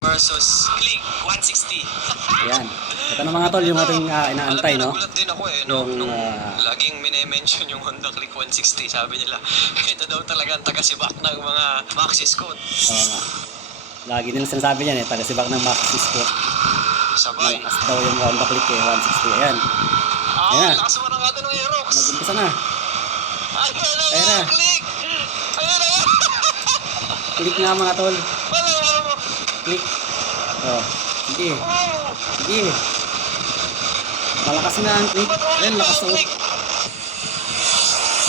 versus Click 160. Yan. Ito na mga tol, yung ating inaantay, no? Nagulat din ako no? Yung, Nung laging mine-mention yung Honda Click 160, sabi nila, ito daw talaga ang taga-sibak ng mga Maxis code. Lagi nila sinasabi yan, taga-sibak ng Maxis ko. Sabay. Malakas daw yung Honda Click 160. Ayan. Ayan. Lakas mo na nga ng Aerox. Nag-umpisa na. Ayan na, Click. Ayan na. Click nga mga tol. Wala mo. Click. Sige. Sige. Malakas nga ang click. Ayan, lakas na.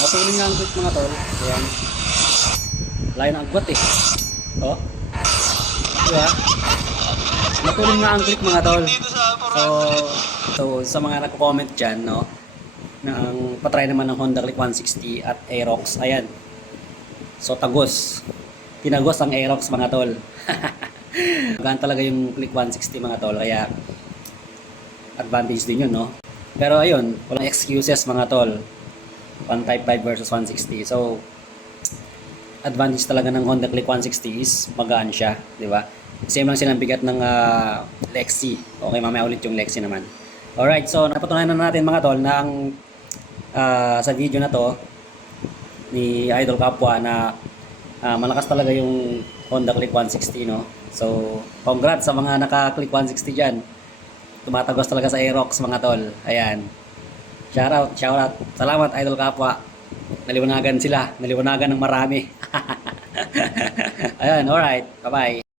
Matuloy nga ang click mga tol. Ayan. Layo na agwat eh. Diba? Matuloy nga ang click mga tol. So sa mga nagko-comment dyan, no? Na ang patry naman ng Honda Click 160 at Aerox. Ayan. So tagos. Tinagos ang Aerox mga tol. Gaan talaga yung Click 160 mga tol, kaya advantage din yun, no? Pero ayun, walang excuses mga tol. 155 versus 160. So advantage talaga ng Honda Click 160 is magaan siya, di ba? Same lang silang bigat ng Lexi. Okay, mamaya ulit yung Lexi naman. Alright, so napatunayan na natin mga tol na ang sa video na to ni Idol Kapwa na malakas talaga yung Honda Click 160, no? So, congrats sa mga naka-Click 160 dyan. Tumatagos talaga sa Aerox mga tol. Ayan. Shout out. Salamat Idol Kapwa. Naliwanagan sila. Naliwanagan ng marami. Ayan, alright. Bye-bye.